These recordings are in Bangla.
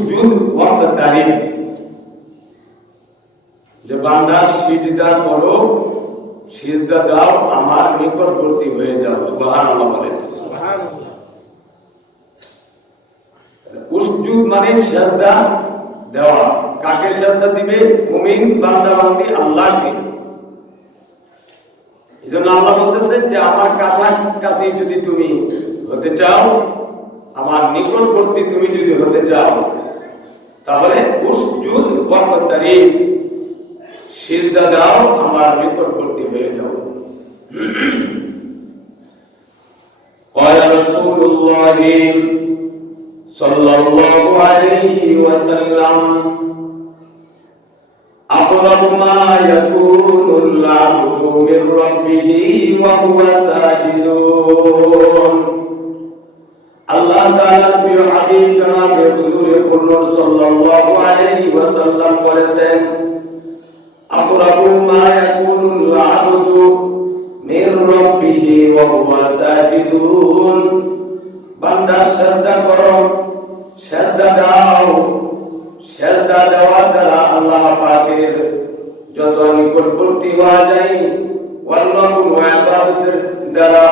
উসজুদ ওয়াক্তারিব, যে বান্দা সিজদা করো, সিজদা দাও, আমার নিকটবর্তী হয়ে যাও। সুবহানাল্লাহ বলেন। সুবহানাল্লাহ। উসজুদ মানে সিজদা দেওয়া। কাকে সিজদা দিবে? মুমিন বান্দা বান্দি আল্লাহকে। এজন্য আল্লাহ বলতেছেন যে আমার কাছাকাছি যদি তুমি হতে চাও, আমার নিকটবর্তী তুমি যদি হতে চাও, তাহলে উসজুদ ওয়াক্তারিব, সিজদা দাও, আমার নিকটবর্তী হয়ে যাও। قال رسول الله صلى الله عليه وسلم أقرب ما يكون العبد من ربه وهو ساجد। আল্লাহ তাআলার প্রিয় হাবিব জনাবে হুজুরে পুরনুর সাল্লাল্লাহু আলাইহি ওয়াসাল্লাম বলেছেন, আকরাবু মা ইয়াকুনুল আবদু মির রাব্বিহি ওয়া হুয়া সাজিদুন। বান্দা সিজদা করো, সিজদা দাও, সিজদা দেওয়ার দ্বারা আল্লাহ পাকের যত নিকটবর্তী হওয়া যায়, অন্য কোনো ইবাদতের দ্বারা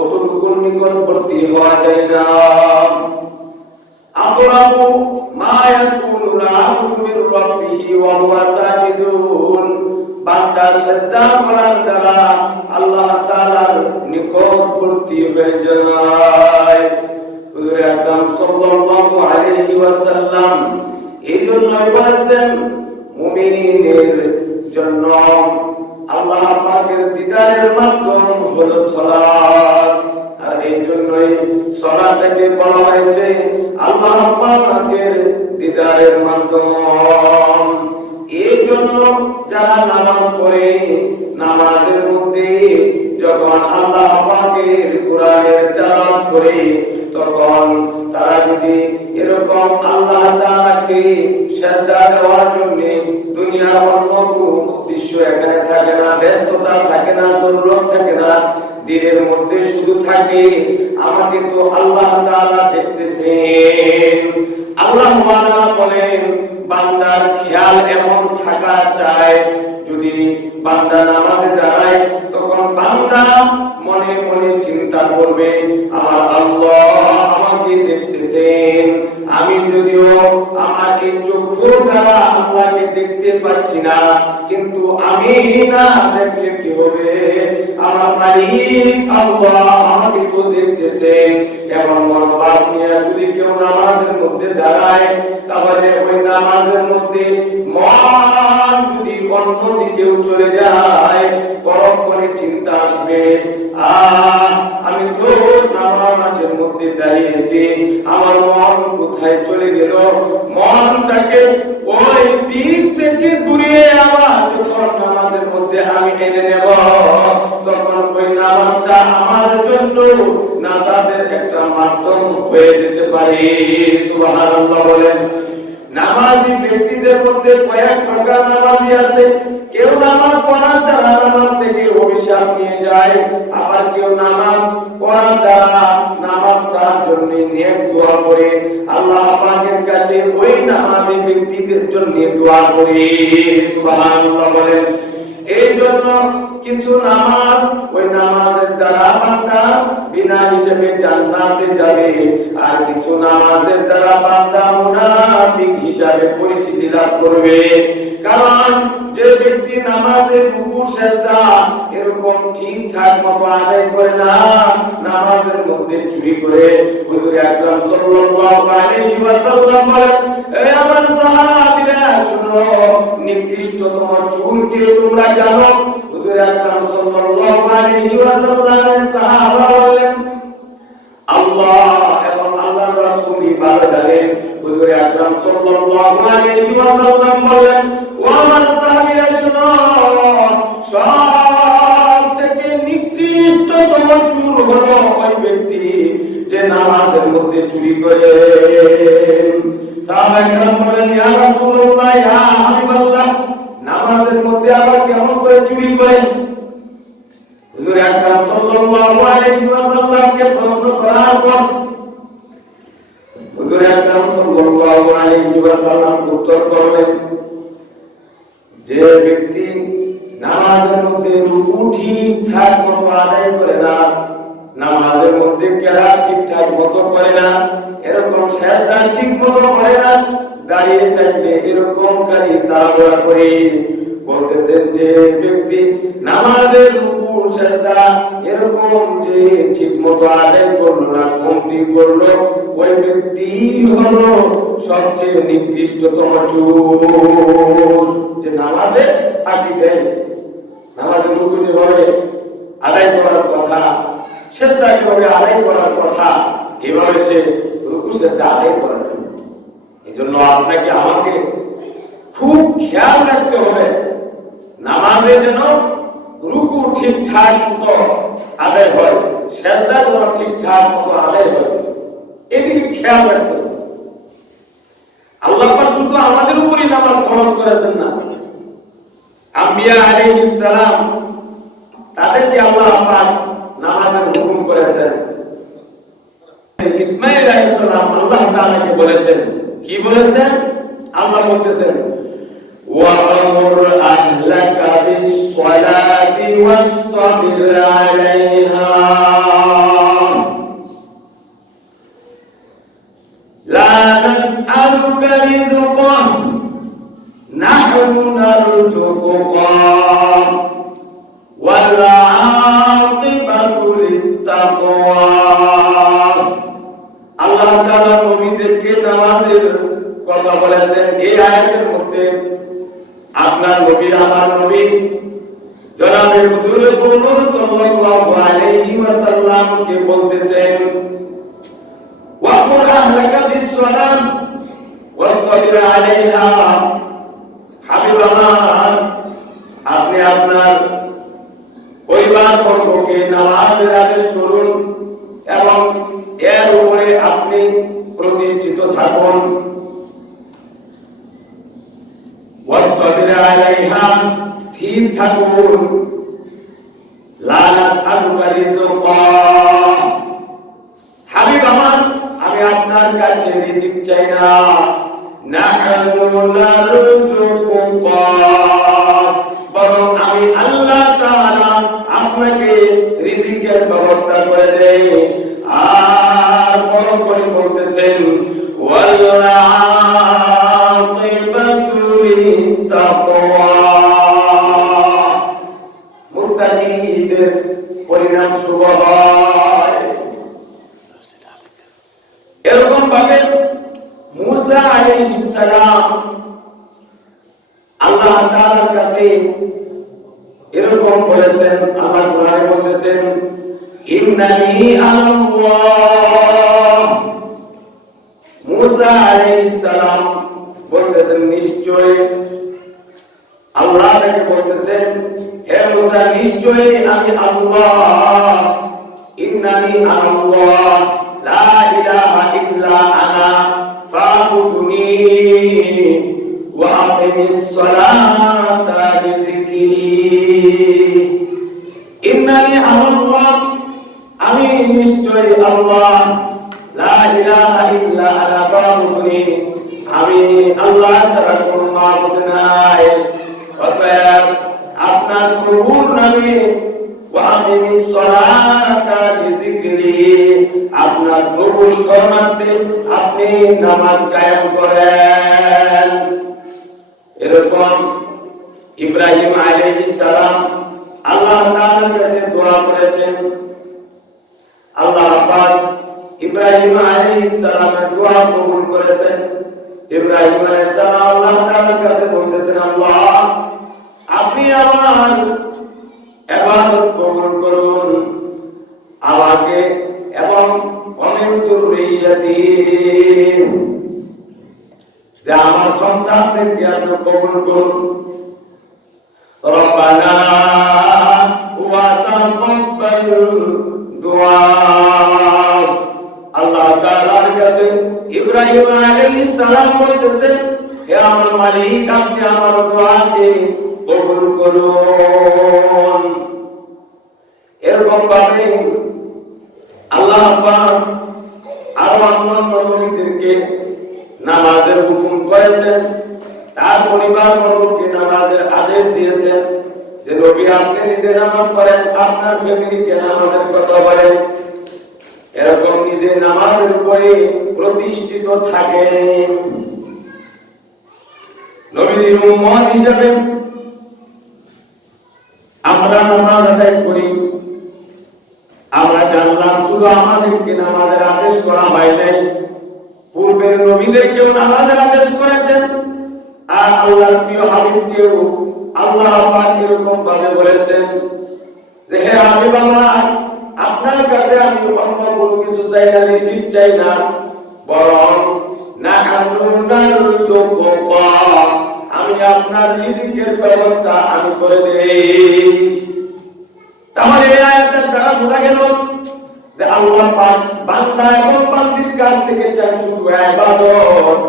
অতটুকু নিকটবর্তী হওয়া যায় না। আকরাবু মা ইয়াকুনুল আবদু মির রাব্বিহি ওয়া হুয়া সাজিদুন। বান্দা সিজদা করার দ্বারা আল্লাহ তাআলার নিকটবর্তী হয়ে যায়। হুজুর আকরাম সাল্লাল্লাহু আলাইহি ওয়াসাল্লাম এই জন্যই বলেছেন, মুমিনের জন্য আল্লাহ পাকের দিদারের মাধ্যম হলো সালাত। আর এই জন্যই সালাতকে বলা হয়েছে আল্লাহ পাকের দিদারের মাধ্যম। এই জন্য যারা নামাজ পড়ে, নামাজের মধ্যে যখন আল্লাহ পাকের কোরআনের তেলাওয়াত করে, তখন তারা যদি এরকম আল্লাহ তাআলাকে সিজদা দেওয়ার জন্য দুনিয়ার অন্য কোনো উদ্দেশ্য এখানে থাকে না, ব্যস্ততা থাকে না, জরুরত থাকে না, দিনের মধ্যে শুধু থাকে আমাকে তো আল্লাহ তাআলা দেখতেছেন। আল্লাহ তাআলা বলেন, বান্দার খেয়াল এমন থাকা চায়, যদি বান্দা নামাজে দাঁড়ায় তখন বান্দা মনে মনে চিন্তা করবে, আমার আল্লাহ আমাকে দেখতেছেন। আমি যদিও আমার এই চক্ষু দ্বারা আল্লাহকে দেখতে পাচ্ছি না, কিন্তু আমি না দেখলে কি হবে, আমার মালিক আল্লাহ আমাকে তো দেখতেছেন। এমন মনোভাব নিয়ে যদি কেউ নামাজের মধ্যে দাঁড়ায়, তাহলে ওই নামাজের মধ্যে মন যদি অন্যদিকেও চলে যায়, পরক্ষণে চিন্তা আসবে, আমি তো নামাজের মধ্যে দাঁড়িয়েছি, আমার মন কোথায় চলে গেল। মনটাকে ওই দিক থেকে ঘুরিয়ে আবার যখন নামাজের মধ্যে আমি এনে নেব, তখন ওই নামাজটা আমার জন্য নাজাতের একটা মাধ্যম হয়ে যেতে পারে। সুবহানাল্লাহ বলেন। নামাজি ব্যক্তিদের মধ্যে কয়েক প্রকার নামাজি আছে। কেউ নামাজ পড়ার দ্বারা নামাজ থেকে অভিশাপ নিয়ে যায়, আবার কেউ নামাজ পড়ার দ্বারা নামাজ তার জন্য নেক দোয়া করে আল্লাহ পাকের কাছে ওই নামাজি ব্যক্তিদের জন্য দোয়া করে। সুবহানাল্লাহ বলেন। এই জন্য কিছু নামাজ, ওই নামাজের দ্বারা বান্দা বিনা হিসেবে জান্নাতে যাবে, আর কিছু নামাজের দ্বারা বান্দা মুনাফিক হিসাবে পরিচিতি লাভ করবে। কারণ যে ব্যক্তি নামাজের রুকু সিজদা এরকম ঠিকঠাক মতো আদায় করে না, নামাজের মধ্যে চুরি করে, হুজুর আকরাম সাল্লাল্লাহু আলাইহি ওয়াসাল্লাম বলেন, এই আমার সাহাবীরা শুনো, নিকৃষ্টতম চুর কে তোমরা জানো? হুজুর আকরাম সাল্লাল্লাহু আলাইহি ওয়াসাল্লামের সাহাবা বলেন, আল্লাহ এবং আল্লাহর রাসূলই ভালো জানেন। হুজুর আকরাম সাল্লাল্লাহু আলাইহি ওয়াসাল্লাম বলেন, ও আমার সাহাবীরা শুনো, সবথেকে নিকৃষ্টতম চোর হলো ওই ব্যক্তি যে নামাজের মধ্যে চুরি করে। সাহাবায়ে কেরাম বলেন, ইয়া রাসূলুল্লাহ, ইয়া হাবিবাল্লাহ, নামাজের মধ্যে আবার কেমন করে চুরি করেন? হুজুর আকরাম সাল্লাল্লাহু আলাইহি ওয়াসাল্লামকে প্রশ্ন করার পর হুজুর আকরাম সাল্লাল্লাহু আলাইহি ওয়াসাল্লাম উত্তর করলেন, যে ব্যক্তি নামাজের মধ্যে রুকু ঠিকঠাক মতো আদায় করে না, নামাজের মধ্যে কেরাত ঠিকঠাক মতো করে না, এরকম সিজদা ঠিক মতো করে না, দাঁড়িয়ে থাকলে এরকম কারি তাড়াহুড়া করে, বলতেছেন যে ব্যক্তি নামাজের রুকু সিজদা এরকম যে ঠিক মতো আদায় করলো না, কমতি করলো, ওই ব্যক্তি হলো সবচেয়ে নিকৃষ্টতম চোর। যে নামাজে ফাঁকি দেয়, নামাজের রুকু যেভাবে আদায় করার কথা, সিজদা যেভাবে আদায় করার কথা, এভাবে সে রুকু সিজদা আদায় করে না। এজন্য আপনাকে আমাকে খুব খেয়াল রাখতে হবে, নামাজে যেন রুকু ঠিকঠাক মতো আদায় হয়, সিজদা যেন ঠিকঠাক মতো আদায় হয়, এদিকে খেয়াল রাখতে হবে। আল্লাহ পাক শুধু আমাদের উপরই নামাজ ফরজ করেছেন না, আম্বিয়া আলাইহিস সালাম তাদেরকে আল্লাহ পাক নামাজের হুকুম করেছেন। ইসমাঈল আলাইহিস সালাম আল্লাহ তাআলাকে বলেছেন, কি বলেছেন? আল্লাহ বলতেছেন, ওয়া'মুর আহলাকা বিস-সালাতি ওয়াসতাবির আলাইহা লা নাসআলুকা রিজকান নাহনু নারযুকুকা ওয়াল আকিবাতু লিত-তাকওয়া। আল্লাহ তাআলা নবীদেরকে নামাজের কথা বলেছেন। এই আয়াতের মধ্যে আপনার নবী, আমার নবী জনাবে হুজুর পুরুষ সাল্লাল্লাহু আলাইহি ওয়াসাল্লাম কে বলতেছেন, ওয়া'মুর আহলাকা বিস-সালাত ওয়াসতাবির আলাইহা। হাবিব আমার, আপনি আপনার পরিবার বর্গকে নামাজের আদেশ করুন এবং এর উপরে আপনি প্রতিষ্ঠিত থাকুন। ওয়াসতাবির আলাইহা, স্থির থাকুন। লা নাসআলুকা রিজকা, হাবিব আমার, আমি আপনার কাছে রিজিক চাই না। নাহনু নারযুকুকা, বরং আমি আল্লাহ তাআলা আপনাকে রিজিকের ব্যবস্থা করে দেই। আর বরং করে বলতেছেন, ওয়াল আকিবাতু লিত-তাকওয়া, মুত্তাকিদের পরিণাম শুভ হয়। এরকম ভাবে মুসা আলাইহিস সালাম আল্লাহ তাআলার কাছে এরকম বলেছেন। আল্লাহ কোরআনে বলতেছেন, ইন্নানি আল্লাহ। মুসা আলাইহিস সালাম বলতেছেন, নিশ্চয় আল্লাহ তাকে বলতেছেন, হে মুসা, নিশ্চয়ই আমি আল্লাহ। ইন্নানি আল্লাহ লা ইলাহা ইল্লা আনা ফাবুদুনি ওয়া আকিমিস সালাতা লিযিকরি। ইন্নানি আল্লাহ, আমি নিশ্চয়ই আল্লাহ। লা ইলাহা ইল্লা আনা ফাবুদুনি, আমি আল্লাহ ছাড়া কোনো মাবুদ নাই। অতএব আপনার প্রভুর নামে ওয়া আকিমিস সালাতা লিযিকরি, আপনার প্রভুর শরণার্থে আপনি নামাজ কায়েম করেন। এরকম ইব্রাহিম আলাইহিস সালাম আল্লাহ তাআলার কাছে দোয়া করেছেন। আল্লাহ পাক ইব্রাহিম আলাইহিস সালামের দোয়া কবুল করেছেন। ইব্রাহিম আলাইহিস সালাম আল্লাহ তাআলার কাছে বলতেছেন, আল্লাহ আপনি আমার ইবাদত কবুল করুন, আমাকে এবং ওমিন যুররিয়াতি, যে আমার সন্তানদেরকে আপনি কবুল করুন। রব্বানা ওয়া তাকাব্বাল দুআ। আল্লাহ তাআলার কাছে ইব্রাহিম আলাইহিস সালাম বলতেছেন, হে আমার মালিক, আপনি আমার দোয়াকে কবুল করুন। এরকম ভাবে আল্লাহ পাক আরো অন্যান্য নবীদেরকে নামাজের হুকুম করেছেন, তার পরিবার বর্গকে নামাজের আদেশ দিয়েছেন যে নবী আপনি নিজে নামাজ পড়েন, আপনার ফ্যামিলিকে নামাজের কথা বলেন। এরকম নিজে নামাজের উপরে প্রতিষ্ঠিত থাকেন। নবীর উম্মত হিসেবে আমরা নামাজ আদায় করি। আমরা জানলাম শুধু আমাদেরকে নামাজের আদেশ করা হয় নাই, পূর্বের নবীদেরকেও নামাজের আদেশ করেছেন। আর আল্লাহর প্রিয় হাবিবকেও আল্লাহ পাক এরকম ভাবে বলেছেন যে হে হাবিব আমার, আপনার কাছে আমি অন্য কোনো কিছু চাই না, রিজিক চাই না, বরং নাহানু নারযুকুকা, আমি আপনার রিজিকের ব্যবস্থা আমি করে দেই। তাহলে এই আয়াতের দ্বারা বোঝা গেল যে আল্লাহ পাক বান্দা এবং বান্দির কাছ থেকে চান শুধু ইবাদত।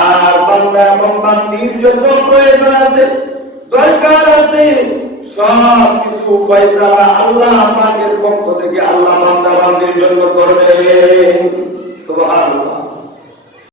আর বান্দা এবং বান্দির যত প্রয়োজন আছে, দরকার আছে, সব কিছু ফয়সালা আল্লাহ পাকের পক্ষ থেকে আল্লাহ বান্দা বান্দির জন্য করবেন। সুবহানাল্লাহ।